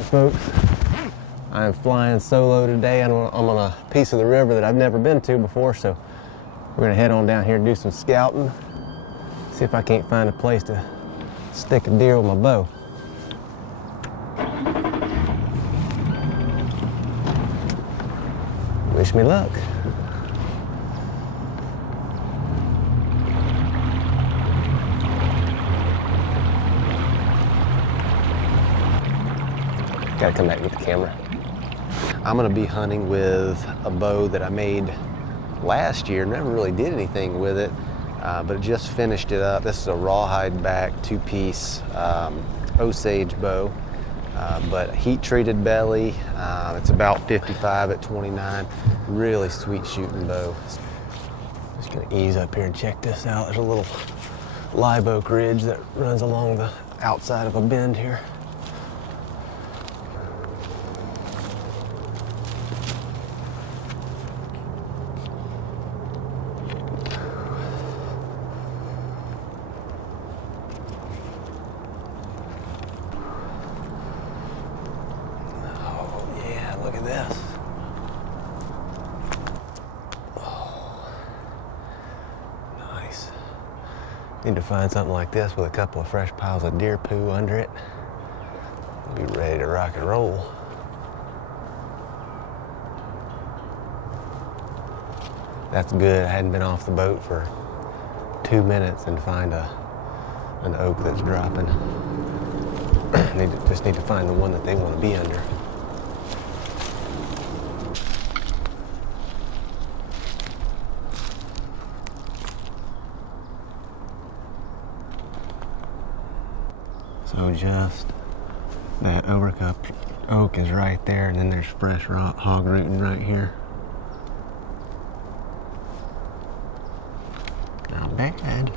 Alright folks, I'm flying solo today. I'm on a piece of the river that I've never been to before, so we're gonna head on down here and do some scouting. See if I can't find a place to stick a deer with my bow. Wish me luck. Gotta come back and get the camera. I'm gonna be hunting with a bow that I made last year. Never really did anything with it, but just finished it up. This is a rawhide back, two-piece Osage bow, but heat-treated belly. It's about 55 at 29. Really sweet shooting bow. Just gonna ease up here and check this out. There's a little live oak ridge that runs along the outside of a bend here. Look at this. Oh, nice. Need to find something like this with a couple of fresh piles of deer poo under it. Be ready to rock and roll. That's good. I hadn't been off the boat for 2 minutes and find an oak that's dropping. Just need to find the one that they want to be under. So just that overcup oak is right there, and then there's fresh hog rooting right here. Not bad.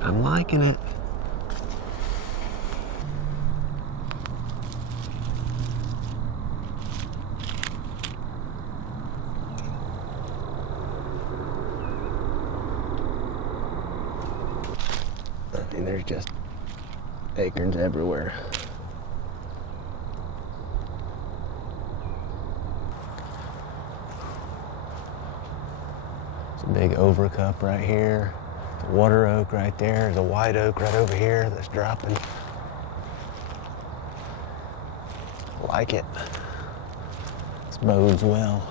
I'm liking it. I mean, there's just acorns everywhere. It's a big overcup right here. It's a water oak right there. There's a white oak right over here that's dropping. I like it. This bodes well.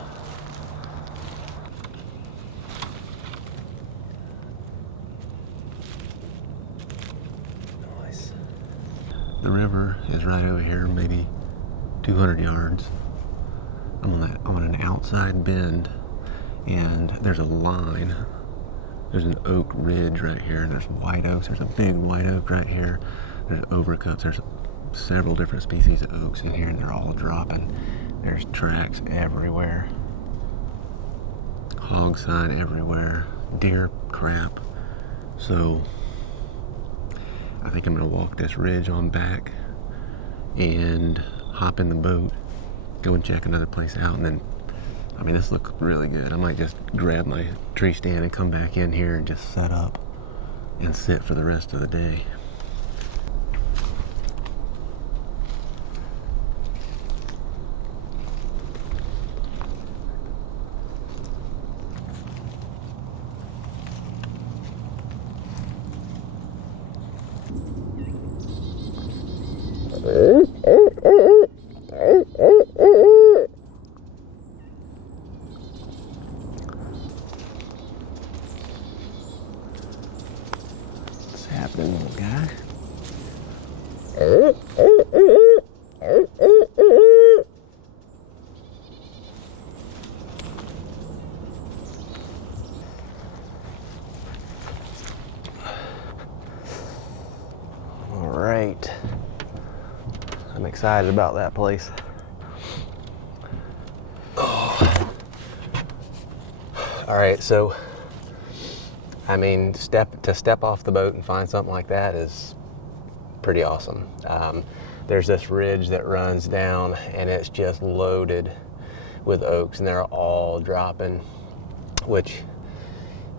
The river is right over here, maybe 200 yards. I'm on an outside bend, and there's a line. There's an oak ridge right here. There's white oaks. There's a big white oak right here. There's overcups. There's several different species of oaks in here, and they're all dropping. There's tracks everywhere. Hog sign everywhere. Deer crap. So I think I'm gonna walk this ridge on back and hop in the boat, go and check another place out, and then, I mean, this looks really good. I might just grab my tree stand and come back in here and just set up and sit for the rest of the day. What's happening, little guy? All right. I'm excited about that place. Oh. All right, so I mean, to step off the boat and find something like that is pretty awesome. There's this ridge that runs down, and it's just loaded with oaks, and they're all dropping, which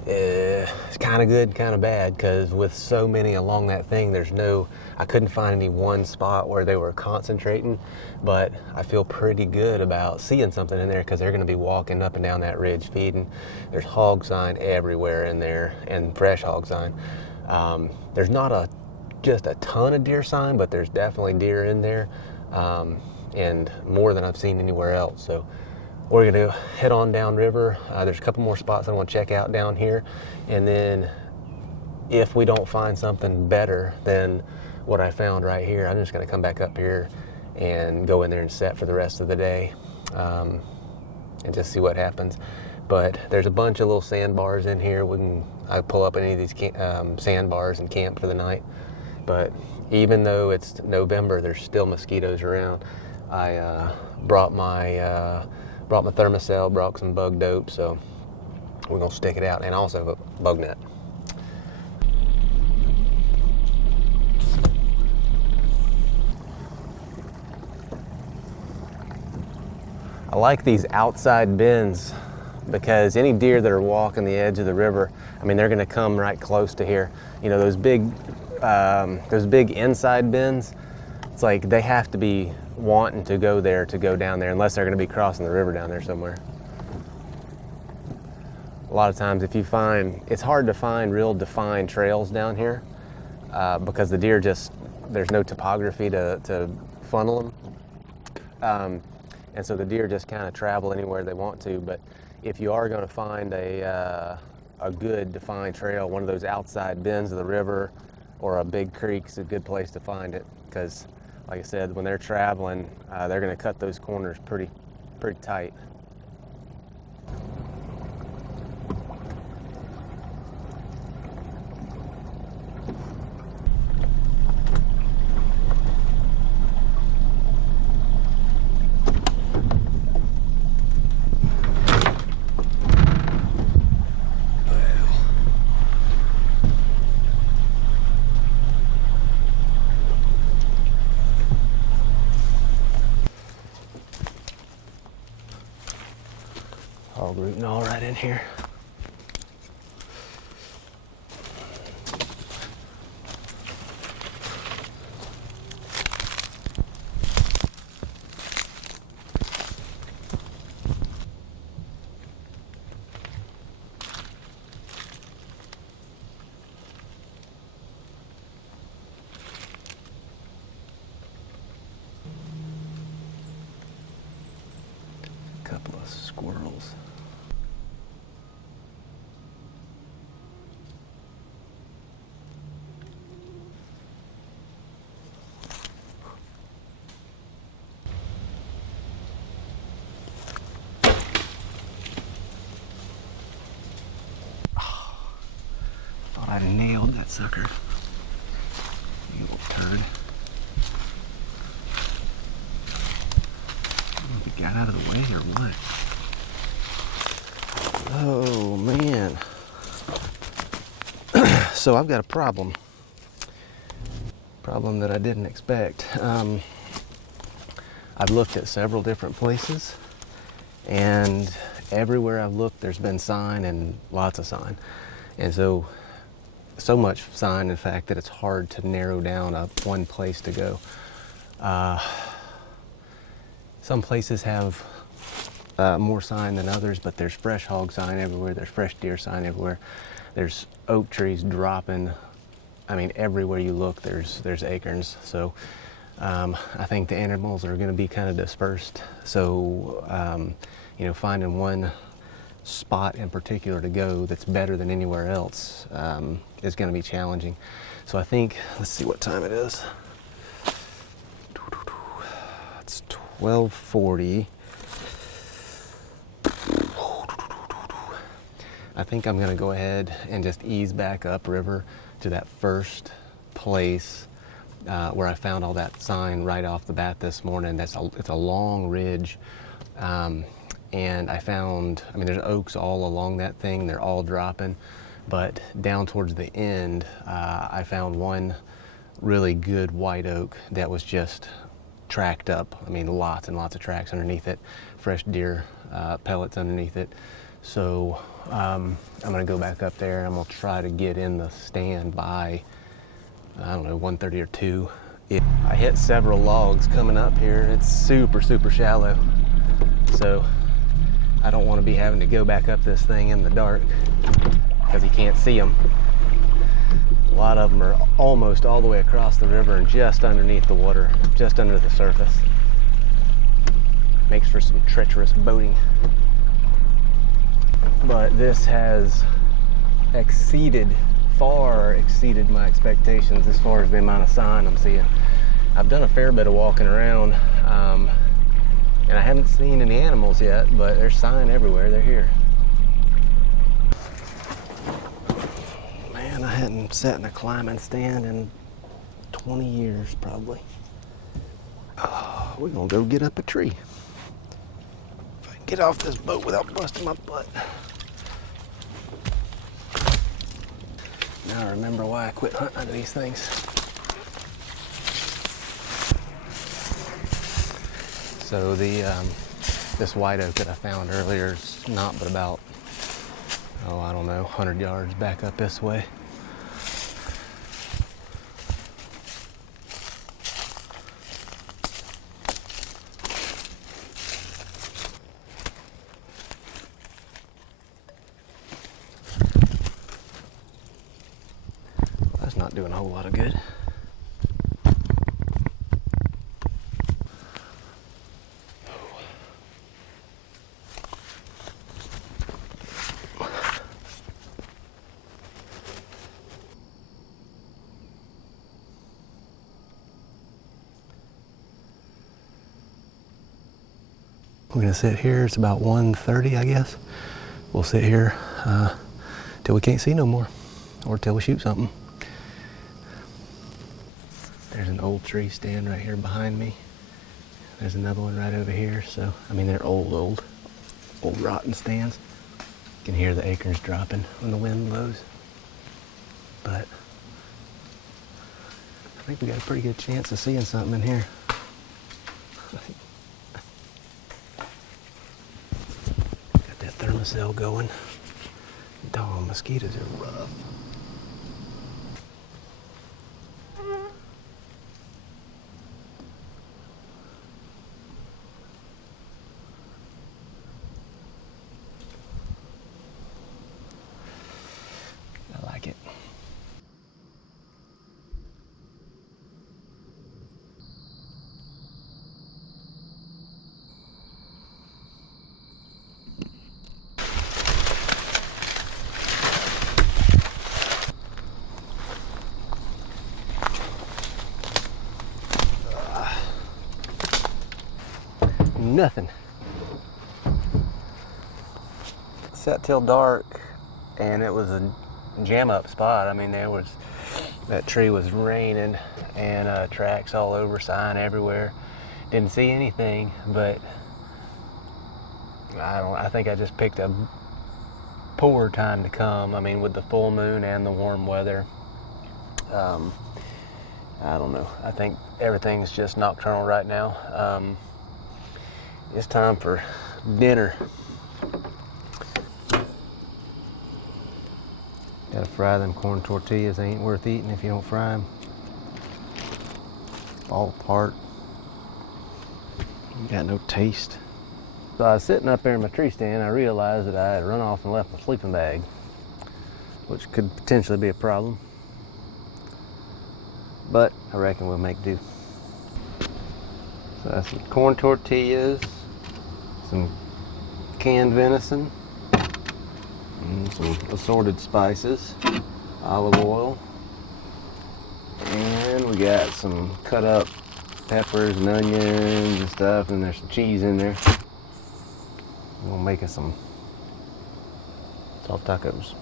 It's kind of good, kind of bad, because with so many along that thing, I couldn't find any one spot where they were concentrating, but I feel pretty good about seeing something in there because they're going to be walking up and down that ridge feeding. There's hog sign everywhere in there, and fresh hog sign. There's not just a ton of deer sign, but there's definitely deer in there, and more than I've seen anywhere else. So we're going to head on downriver. There's a couple more spots I want to check out down here, and then if we don't find something better than what I found right here, I'm just going to come back up here and go in there and set for the rest of the day, and just see what happens. But there's a bunch of little sandbars in here. I pull up any of these sandbars and camp for the night. But even though it's November, there's still mosquitoes around. I brought my thermocell, brought some bug dope, so we're gonna stick it out, and also a bug net. I like these outside bends because any deer that are walking the edge of the river, I mean, they're gonna come right close to here. You know, those big inside bends, it's like they have to be wanting to go there to go down there, unless they're going to be crossing the river down there somewhere. A lot of times it's hard to find real defined trails down here because the deer there's no topography to funnel them. And so the deer just kind of travel anywhere they want to. But if you are going to find a good defined trail, one of those outside bends of the river or a big creek is a good place to find it, because like I said, when they're traveling, they're going to cut those corners pretty tight. Hog rooting all right in here. Couple of squirrels. Thought I nailed that sucker. You little turd. Got out of the way or what? Oh man. So I've got a problem that I didn't expect. I've looked at several different places, and everywhere I've looked there's been sign, and lots of sign, and so much sign in fact that it's hard to narrow down one place to go. Some places have more sign than others, but there's fresh hog sign everywhere, there's fresh deer sign everywhere, there's oak trees dropping. I mean, everywhere you look there's acorns. So I think the animals are going to be kind of dispersed. So finding one spot in particular to go that's better than anywhere else is going to be challenging. So I think, let's see what time it is. It's 12:40. I think I'm gonna go ahead and just ease back upriver to that first place where I found all that sign right off the bat this morning. It's a long ridge, and there's oaks all along that thing. They're all dropping, but down towards the end, I found one really good white oak that was just tracked up. I mean, lots and lots of tracks underneath it, fresh deer pellets underneath it. So I'm gonna go back up there and I'm gonna try to get in the stand by, I don't know, 1:30 or 2. I hit several logs coming up here. It's super, super shallow. So I don't want to be having to go back up this thing in the dark because you can't see them. A lot of them are almost all the way across the river and just underneath the water, just under the surface. Makes for some treacherous boating. But this has far exceeded my expectations as far as the amount of sign I'm seeing. I've done a fair bit of walking around, and I haven't seen any animals yet, but there's sign everywhere. They're here. Man, I hadn't sat in a climbing stand in 20 years probably. Oh, we're gonna go get up a tree. If I can get off this boat without busting my butt. Now I remember why I quit hunting under these things. So this white oak that I found earlier is not but about, oh, I don't know, 100 yards back up this way. That's not doing a whole lot of good. We're gonna sit here. It's about 1:30, I guess. We'll sit here till we can't see no more, or till we shoot something. There's an old tree stand right here behind me. There's another one right over here. So, I mean, they're old rotten stands. You can hear the acorns dropping when the wind blows. But I think we got a pretty good chance of seeing something in here. Got that thermocell going. Dog mosquitoes are rough. I like it. Nothing. Sat till dark and it was a jam up spot. I mean, that tree was raining and tracks all over, sign everywhere. Didn't see anything, but I think I just picked a poor time to come. I mean, with the full moon and the warm weather. I don't know. I think everything's just nocturnal right now. It's time for dinner. Gotta fry them corn tortillas. They ain't worth eating if you don't fry them. Fall apart. You got no taste. So I was sitting up there in my tree stand. I realized that I had run off and left my sleeping bag, which could potentially be a problem. But I reckon we'll make do. So that's some corn tortillas, some canned venison, and some assorted spices, olive oil, and we got some cut up peppers and onions and stuff, and there's some cheese in there. We'll make us some soft tacos.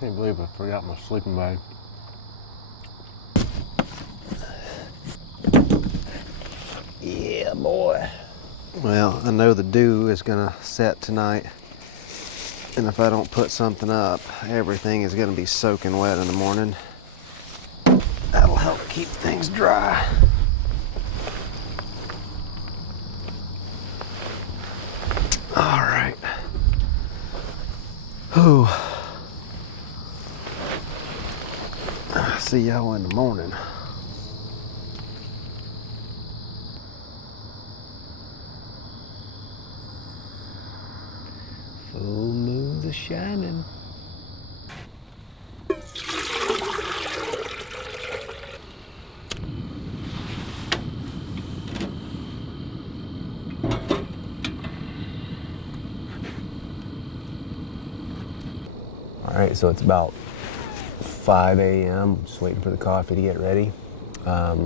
Can't believe I forgot my sleeping bag. Yeah, boy. Well, I know the dew is gonna set tonight, and if I don't put something up, everything is gonna be soaking wet in the morning. That'll help keep things dry. All right. Whew. I'll see y'all in the morning. Full moon is shining. All right, so it's about 5 a.m. Just waiting for the coffee to get ready. I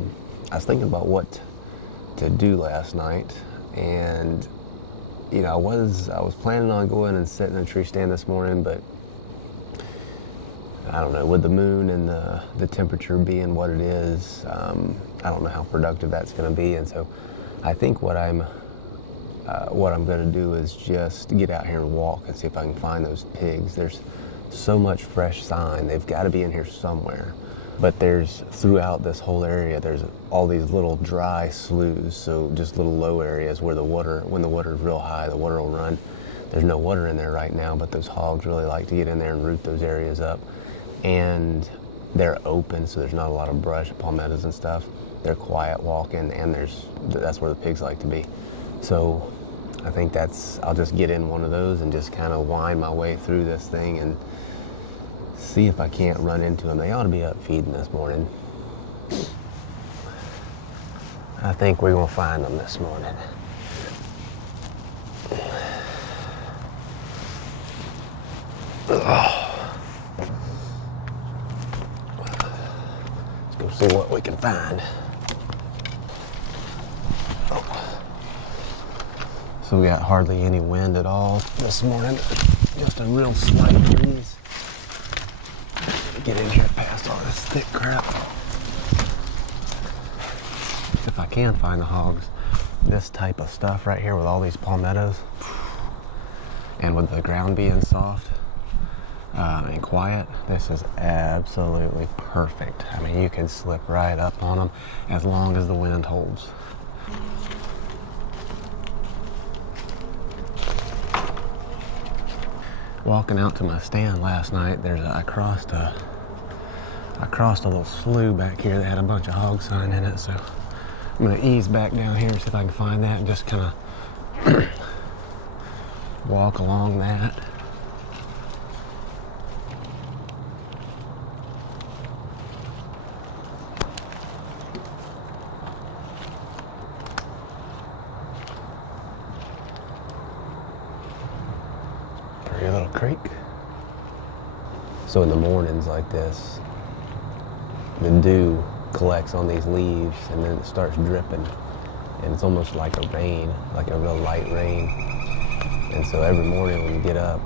was thinking about what to do last night, and you know, I was planning on going and sitting in a tree stand this morning, but I don't know, with the moon and the temperature being what it is, I don't know how productive that's going to be, and so I think what I'm going to do is just get out here and walk and see if I can find those pigs. There's so much fresh sign. They've got to be in here somewhere. But there's, throughout this whole area, there's all these little dry sloughs, so just little low areas where when the water's real high, the water will run. There's no water in there right now, but those hogs really like to get in there and root those areas up. And they're open, so there's not a lot of brush, palmettos and stuff. They're quiet walking, and that's where the pigs like to be. So I think I'll just get in one of those and just kind of wind my way through this thing and see if I can't run into them. They ought to be up feeding this morning. I think we're gonna find them this morning. Let's go see what we can find. So we got hardly any wind at all this morning. Just a real slight breeze. Get in here past all this thick crap. If I can find the hogs, this type of stuff right here with all these palmettos, and with the ground being soft and quiet, this is absolutely perfect. I mean, you can slip right up on them as long as the wind holds. Walking out to my stand last night, I crossed a little slough back here that had a bunch of hog sign in it, so I'm gonna ease back down here and see if I can find that and just kind of walk along that. Pretty little creek. So in the mornings like this, the dew collects on these leaves and then it starts dripping, and it's almost like a rain, like a real light rain. And so every morning when you get up,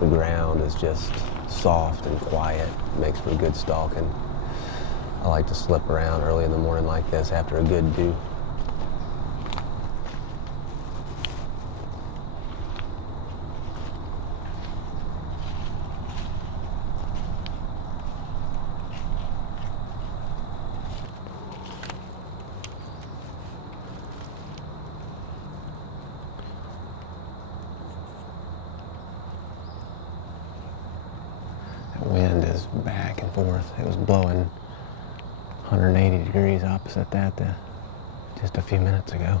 the ground is just soft and quiet. It makes for good stalking. I like to slip around early in the morning like this after a good dew. Wind is back and forth. It was blowing 180 degrees opposite that just a few minutes ago.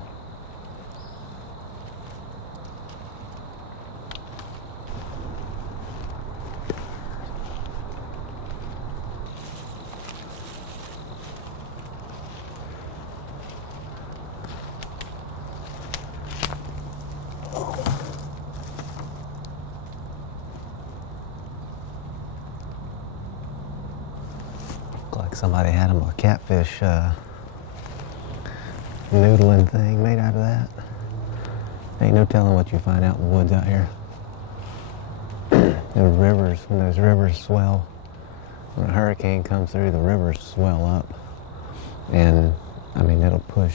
Like somebody had them a catfish noodling thing made out of that. Ain't no telling what you find out in the woods out here. And rivers, when those rivers swell, when a hurricane comes through, the rivers swell up. And, I mean, it'll push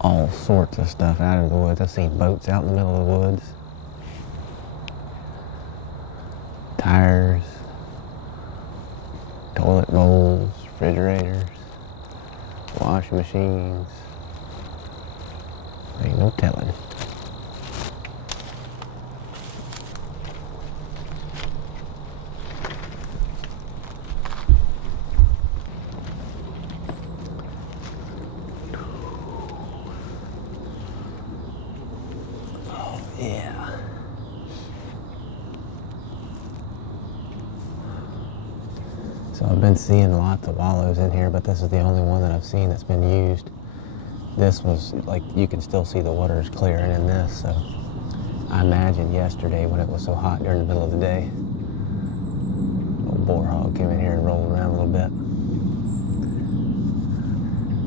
all sorts of stuff out of the woods. I've seen boats out in the middle of the woods. Tires, toilet bowls, refrigerators, washing machines. Ain't no telling. Oh, yeah. So I've been seeing lots of wallows in here, but this is the only one that I've seen that's been used. This was, like, you can still see the waters clearing in this, so I imagine yesterday when it was so hot during the middle of the day, old boar hog came in here and rolled around a little bit.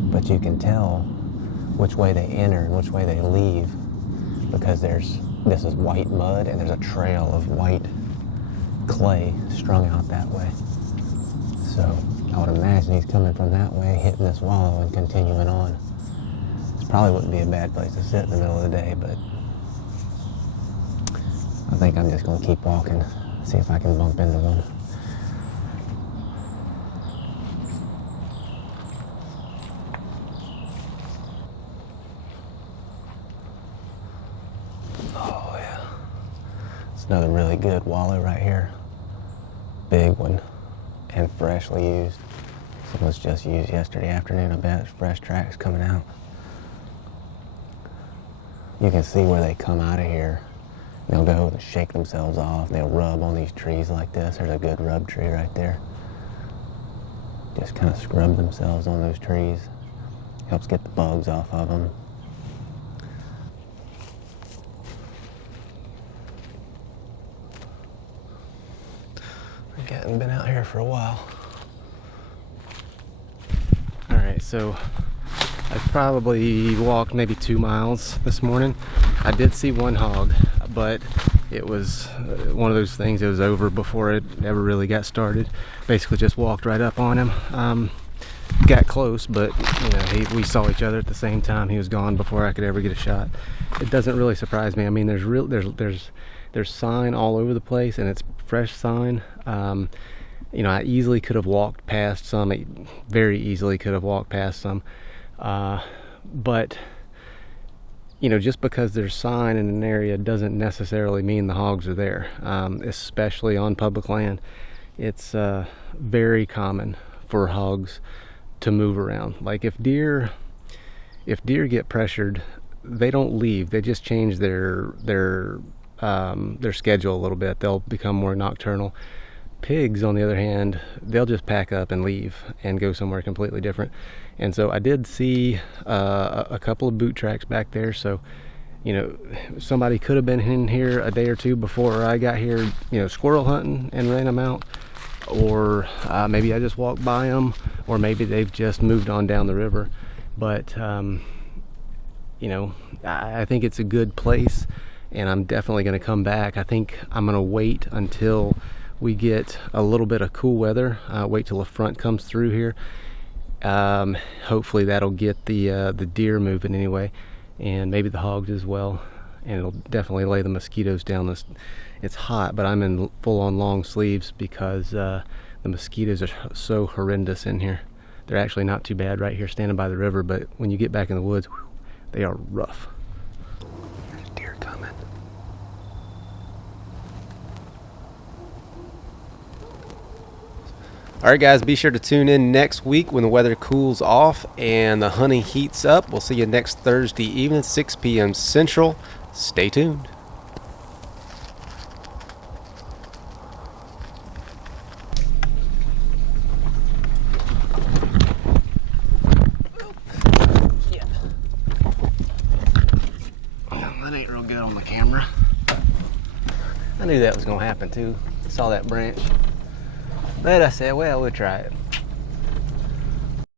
But you can tell which way they enter and which way they leave, because this is white mud and there's a trail of white clay strung out that way. So I would imagine he's coming from that way, hitting this wallow and continuing on. Probably wouldn't be a bad place to sit in the middle of the day, but I think I'm just going to keep walking, see if I can bump into one. Oh yeah, it's another really good wallow right here. Big one and freshly used. This was just used yesterday afternoon. I bet it's fresh tracks coming out. You can see where they come out of here. They'll go and shake themselves off. They'll rub on these trees like this. There's a good rub tree right there. Just kind of scrub themselves on those trees. Helps get the bugs off of them. I haven't been out here for a while. All right, so I probably walked maybe 2 miles this morning. I did see one hog, but it was one of those things. It was over before it ever really got started. Basically just walked right up on him. Got close, but you know, we saw each other at the same time. He was gone before I could ever get a shot. It doesn't really surprise me. I mean, there's sign all over the place, and it's fresh sign. You know, I easily could have walked past some. Very easily could have walked past some. But you know, just because there's sign in an area doesn't necessarily mean the hogs are there, especially on public land. It's very common for hogs to move around. Like if deer get pressured, they don't leave. They just change their schedule a little bit. They'll become more nocturnal. Pigs, on the other hand, they'll just pack up and leave and go somewhere completely different. And so I did see a couple of boot tracks back there. So, you know, somebody could have been in here a day or two before I got here, you know, squirrel hunting and ran them out. Or maybe I just walked by them, or maybe they've just moved on down the river. But, you know, I think it's a good place, and I'm definitely going to come back. I think I'm going to wait until we get a little bit of cool weather, wait till the front comes through here. Hopefully that'll get the deer moving anyway, and maybe the hogs as well, and it'll definitely lay the mosquitoes down. It's hot, but I'm in full-on long sleeves because the mosquitoes are so horrendous in here. They're actually not too bad right here standing by the river, but when you get back in the woods, they are rough. There's deer coming. All right, guys, be sure to tune in next week when the weather cools off and the hunting heats up. We'll see you next Thursday evening, 6 p.m. Central. Stay tuned. That ain't real good on the camera. I knew that was going to happen too. Saw that branch. But I said, well, we'll try it.